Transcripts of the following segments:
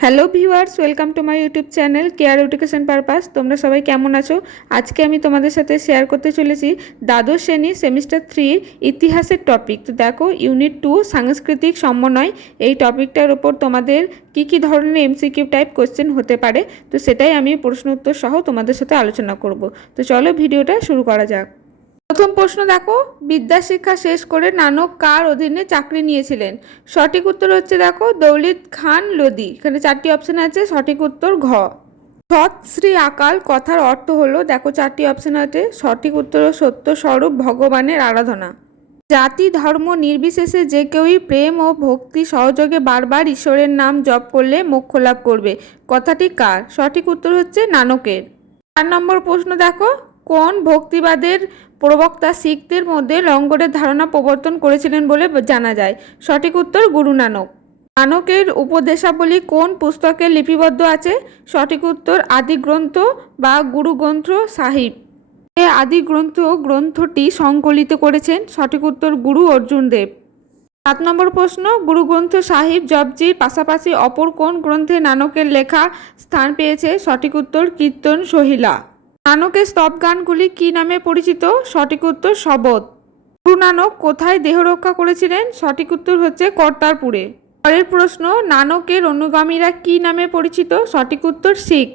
Hello viewers, welcome to my YouTube channel care education purpose. তোমরা সবাই কেমন আছো? আজকে আমি তোমাদের সাথে শেয়ার করতে চলেছি দ্বাদশ শ্রেণী সেমিস্টার 3 ইতিহাসের টপিক। তো দেখো, ইউনিট 2 সাংস্কৃতিক সমন্বয়, এই টপিকটার ওপর তোমাদের কি ধরনের এমসিকিউ টাইপ কোশ্চেন হতে পারে, তো সেটাই আমি প্রশ্ন উত্তর সহ তোমাদের সাথে আলোচনা করব। তো চলো ভিডিওটা শুরু করা যাক। প্রথম প্রশ্ন দেখো, বিদ্যা শিক্ষা শেষ করে নানক কার অধীনে চাকরি নিয়েছিলেন? সঠিক উত্তর হচ্ছে দেখো দৌলত খান লোদি। এখানে 4টি অপশন আছে, সঠিক উত্তর ঘ। সৎ শ্রী আকাল কথার অর্থ হলো, দেখো 4টি অপশন আছে, সঠিক উত্তর সত্য স্বরূপ ভগবানের আরাধনা। জাতি ধর্ম নির্বিশেষে যে কেউই প্রেম ও ভক্তি সহযোগে বারবার ঈশ্বরের নাম জপ করলে মোক্ষ লাভ করবে। কথাটি কার? সঠিক উত্তর হচ্ছে নানকের। 4 নম্বর প্রশ্ন দেখো, কোন ভক্তিবাদের প্রবক্তা শিখদের মধ্যে লঙ্গরের ধারণা প্রবর্তন করেছিলেন বলে জানা যায়? সঠিক উত্তর গুরু নানক। নানকের উপদেশাবলী কোন পুস্তকে লিপিবদ্ধ আছে? সঠিক উত্তর আদি গ্রন্থ বা গুরু গ্রন্থ সাহিব। এই আদি গ্রন্থটি সংকলিত করেছেন? সঠিক উত্তর গুরু অর্জুন দেব। 7 নম্বর প্রশ্ন, গুরু গ্রন্থ সাহিব জপজির পাশাপাশি অপর কোন গ্রন্থে নানকের লেখা স্থান পেয়েছে? সঠিক উত্তর কীর্তন সহিলা। নানকের স্তব গানগুলি কি নামে পরিচিত? সঠিক উত্তর শবদ। গুরু নানক কোথায় দেহ রক্ষা করেছিলেন? সঠিক উত্তর হচ্ছে কর্তারপুরে। পরের প্রশ্ন, নানকের অনুগামীরা কি নামে পরিচিত? সঠিক উত্তর শিখ।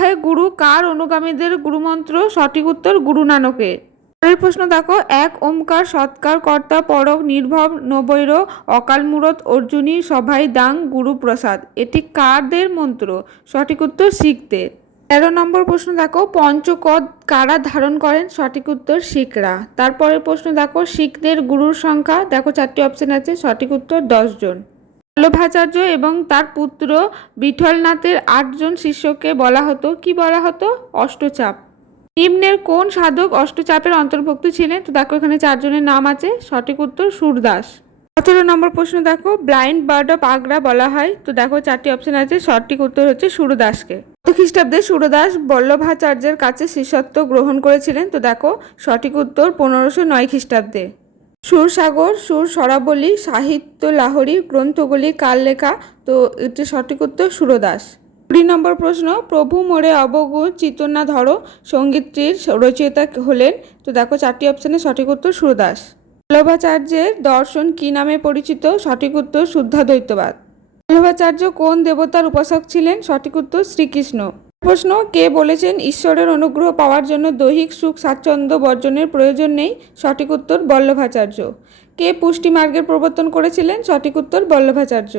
হে গুরু কার অনুগামীদের গুরুমন্ত্র? সঠিক উত্তর গুরু নানকের। পরের প্রশ্ন দেখো, এক ওমকার সৎকার কর্তা পরক নির্ভব নবৈর অকাল মূরত অর্জুনী সভাই দাং গুরু প্রসাদ, এটি কারদের মন্ত্র? সঠিক উত্তর শিখদের। 13 নম্বর প্রশ্ন দেখো, পঞ্চকদ কারা ধারণ করেন? সঠিক উত্তর শিখরা। তারপরের প্রশ্ন দেখো, শিখদের গুরুর সংখ্যা, দেখো 4টি অপশন আছে, সঠিক উত্তর 10 জন। বল্লভাচার্য এবং তার পুত্র বিঠলনাথের 8 জন শিষ্যকে বলা হতো, কি বলা হতো? অষ্টচাপ। নিম্নের কোন সাধক অষ্টচাপের অন্তর্ভুক্ত ছিলেন? তো দেখো এখানে 4 জনের নাম আছে, সঠিক উত্তর সুরদাস। 18 নম্বর প্রশ্ন দেখো, ব্লাইন্ড বার্ড অফ আগ্রা বলা হয়? তো দেখো 4টি অপশন আছে, সঠিক উত্তর হচ্ছে সুরদাসকে। কত খ্রিস্টাব্দে সুরদাস বল্লভাচার্যের কাছে শিষ্যত্ব গ্রহণ করেছিলেন? তো দেখো সঠিক উত্তর 1509 খ্রিস্টাব্দে। সুরসাগর, সুর সরাবলী, সাহিত্য লাহরী গ্রন্থগুলি কার লেখা? তো এটি সঠিক উত্তর সুরদাস। 20 নম্বর প্রশ্ন, প্রভু মোরে অবগুণ চিতনা ধরো সঙ্গীতটির রচয়িতা হলেন? তো দেখো 4টি অপশনে, সঠিক উত্তর সুরদাস। বল্লভাচার্যের দর্শন কি নামে পরিচিত? সঠিক উত্তর শুদ্ধাদ্বৈতবাদ। বল্লভাচার্য কোন দেবতার উপাসক ছিলেন? সঠিক উত্তর শ্রীকৃষ্ণ। প্রশ্ন, কে বলেছেন ঈশ্বরের অনুগ্রহ পাওয়ার জন্য দৈহিক সুখ স্বাচ্ছন্দ্য বর্জনের প্রয়োজন নেই? সঠিক উত্তর বল্লভাচার্য। কে পুষ্টি মার্গের প্রবর্তন করেছিলেন? সঠিক উত্তর বল্লভাচার্য।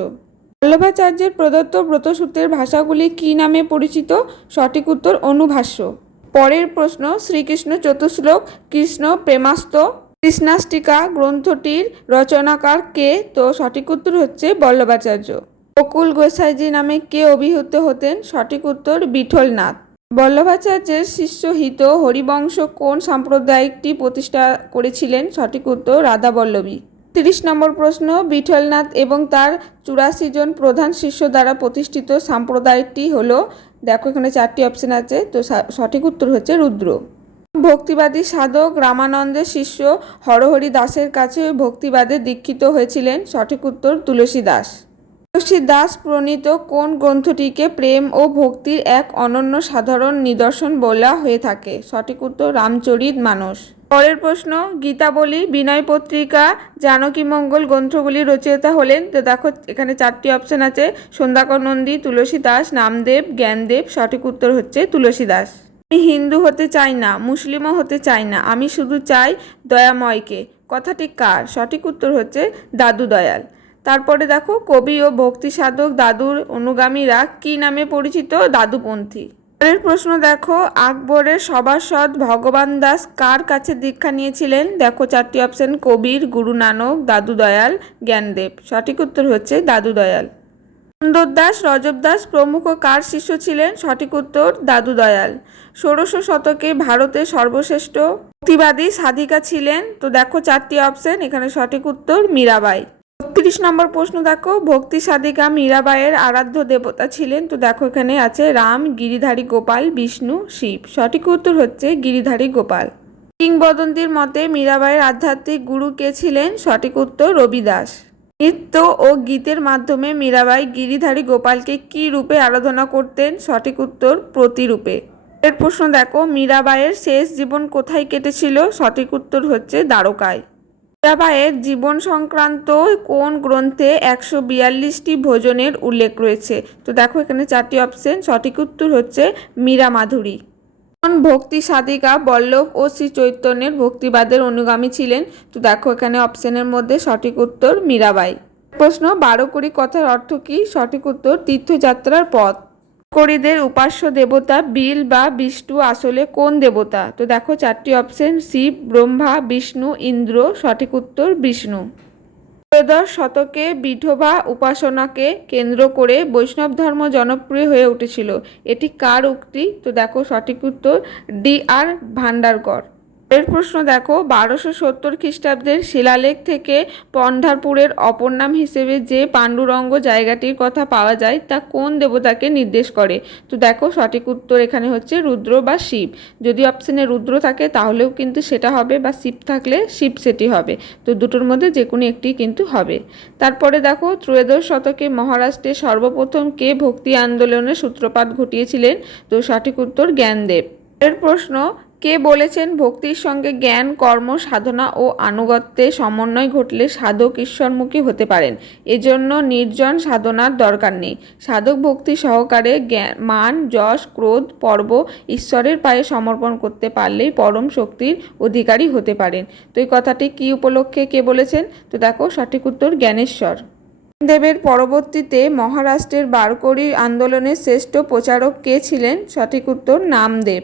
বল্লভাচার্যের প্রদত্ত ব্রতসূত্রের ভাষাগুলি কি নামে পরিচিত? সঠিক উত্তর অনুভাষ্য। পরের প্রশ্ন, শ্রীকৃষ্ণ চতুশ্লোক কৃষ্ণ প্রেমাস্ত কৃষ্ণাষ্টিকা গ্রন্থটির রচনাকার কে? তো সঠিক উত্তর হচ্ছে বল্লভাচার্য। বকুল গোসাইজি নামে কে অভিহিত হতেন? সঠিক উত্তর বিঠলনাথ। বল্লভাচার্যের শিষ্য হিত হরিবংশ কোন সাম্প্রদায়িকটি প্রতিষ্ঠা করেছিলেন? সঠিক উত্তর রাধাবল্লভী। 30 নম্বর প্রশ্ন, বিঠলনাথ এবং তার 84 জন প্রধান শিষ্য দ্বারা প্রতিষ্ঠিত সম্প্রদায়টি হলো? দেখো এখানে 4টি অপশন আছে, তো সঠিক উত্তর হচ্ছে রুদ্র। ভক্তিবাদী সাধক রামানন্দের শিষ্য হরহরি দাসের কাছে ভক্তিবাদে দীক্ষিত হয়েছিলেন? সঠিক উত্তর তুলসী দাস। তুলসী দাস প্রণীত কোন গ্রন্থটিকে প্রেম ও ভক্তির এক অনন্য সাধারণ নিদর্শন বলা হয়ে থাকে? সঠিক উত্তর রামচরিত মানস। পরের প্রশ্ন, গীতাবলী, বিনয় পত্রিকা, জানকী মঙ্গল গ্রন্থগুলির রচয়িতা হলেন? তো দেখো এখানে 4টি অপশন আছে, সন্ধ্যাকর নন্দী, তুলসী দাস, নামদেব, জ্ঞানদেব। সঠিক উত্তর হচ্ছে তুলসী দাস। আমি হিন্দু হতে চাই না, মুসলিমও হতে চাই না, আমি শুধু চাই দয়াময়কে, কথাটি কার? সঠিক উত্তর হচ্ছে দাদু দয়াল। তারপরে দেখো, কবি ও ভক্তি সাধক দাদুর অনুগামীরা কি নামে পরিচিত? দাদুপন্থী। পরের প্রশ্ন দেখো, আকবরের সভাসদ ভগবান দাস কার কাছে দীক্ষা নিয়েছিলেন? দেখো 4টি অপশন, কবির, গুরু নানক, দাদু দয়াল, জ্ঞানদেব। সঠিক উত্তর হচ্ছে দাদু দয়াল। সুন্দর দাস, রজব দাস প্রমুখ কার শিষ্য ছিলেন? সঠিক উত্তর দাদু দয়াল। 16শ শতকে ভারতের সর্বশ্রেষ্ঠ ভক্তিবাদী সাধিকা ছিলেন? তো দেখো 4টি অপশন, এখানে সঠিক উত্তর মীরাবাই। 30 নম্বর প্রশ্ন দেখো, ভক্তি সাধিকা মীরাবাইয়ের আরাধ্য দেবতা ছিলেন? তো দেখো এখানে আছে রাম, গিরিধারী গোপাল, বিষ্ণু, শিব। সঠিক উত্তর হচ্ছে গিরিধারী গোপাল। কিংবদন্তির মতে মীরাবাইয়ের আধ্যাত্মিক গুরু কে ছিলেন? সঠিক উত্তর রবিদাস। নৃত্য ও গীতের মাধ্যমে মীরাবাই গিরিধারী গোপালকে কী রূপে আরাধনা করতেন? সঠিক উত্তর প্রতিরূপে। এর প্রশ্ন দেখো, মীরাবাইয়ের শেষ জীবন কোথায় কেটেছিল? সঠিক উত্তর হচ্ছে দ্বারকায়। মীরাবাইয়ের জীবন সংক্রান্ত কোন গ্রন্থে 142টি ভোজনের উল্লেখ রয়েছে? তো দেখো এখানে 4টি অপশন, সঠিক উত্তর হচ্ছে মীরা মাধুরী। কোন ভক্তি সাধিকা বল্লভ ও শ্রী চৈতন্যের ভক্তিবাদের অনুগামী ছিলেন? তো দেখো এখানে অপশনের মধ্যে সঠিক উত্তর মীরাবাই। প্রশ্ন, 12 কথার অর্থ কি? সঠিক উত্তর তীর্থযাত্রার পথ। করিদের উপাস্য দেবতা বিল বা বিষ্ণু আসলে কোন দেবতা? তো দেখো 4টি অপশন, শিব, ব্রহ্মা, বিষ্ণু, ইন্দ্র। সঠিক উত্তর বিষ্ণু। ত্রয়োদশ শতকে বিঠোবা উপাসনাকে কেন্দ্র করে বৈষ্ণব ধর্ম জনপ্রিয় হয়ে উঠেছিল, এটি কার উক্তি? তো দেখো সঠিক উত্তর D.R. ভান্ডারকর। এর প্রশ্ন দেখো, 1270 খ্রিস্টাব্দের শিলালেখ থেকে পন্ঢারপুরের অপর নাম হিসেবে যে পাণ্ডুরঙ্গ জায়গাটির কথা পাওয়া যায় তা কোন দেবতাকে নির্দেশ করে? তো দেখো সঠিক উত্তর এখানে হচ্ছে রুদ্র বা শিব। যদি অপশানে রুদ্র থাকে তাহলেও কিন্তু সেটা হবে, বা শিব থাকলে শিব সেটি হবে। তো দুটোর মধ্যে যে কোনো একটি কিন্তু হবে। তারপরে দেখো, ত্রয়োদশ শতকে মহারাষ্ট্রে সর্বপ্রথম কে ভক্তি আন্দোলনের সূত্রপাত ঘটিয়েছিলেন? তো সঠিক উত্তর জ্ঞানদেব। এর প্রশ্ন, কে বলেছেন ভক্তির সঙ্গে জ্ঞান, কর্ম, সাধনা ও আনুগত্যের সমন্বয় ঘটলে সাধক ঈশ্বরমুখী হতে পারেন? এজন্য নির্জন সাধনার দরকার নেই। সাধক ভক্তি সহকারে জ্ঞান, মান, যশ, ক্রোধ, পর্ব ঈশ্বরের পায়ে সমর্পণ করতে পারলেই পরম শক্তির অধিকারী হতে পারেন। তো এই কথাটি কি উপলক্ষে কে বলেছেন? তো দেখো সঠিক উত্তর জ্ঞানেশ্বর। দেবের পরবর্তীতে মহারাষ্ট্রের বারকরি আন্দোলনের শ্রেষ্ঠ প্রচারক কে ছিলেন? সঠিক উত্তর নামদেব।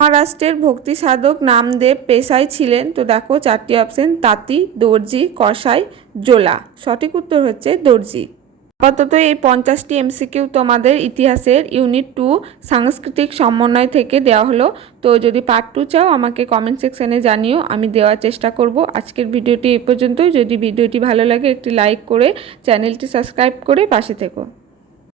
মহারাষ্ট্রের ভক্তি সাধক নামদেব পেশায় ছিলেন? তো দেখো 4টি অপশন, তাঁতি, দর্জি, কসাই, জোলা। সঠিক উত্তর হচ্ছে দর্জি। আপাতত এই 50টি MCQ তোমাদের ইতিহাসের ইউনিট 2 সাংস্কৃতিক সমন্বয় থেকে দেওয়া হলো। তো যদি পার্ট 2 চাও আমাকে কমেন্ট সেকশানে জানিও, আমি দেওয়ার চেষ্টা করব। আজকের ভিডিওটি এই পর্যন্ত। যদি ভিডিওটি ভালো লাগে একটি লাইক করে চ্যানেলটি সাবস্ক্রাইব করে পাশে থেকো।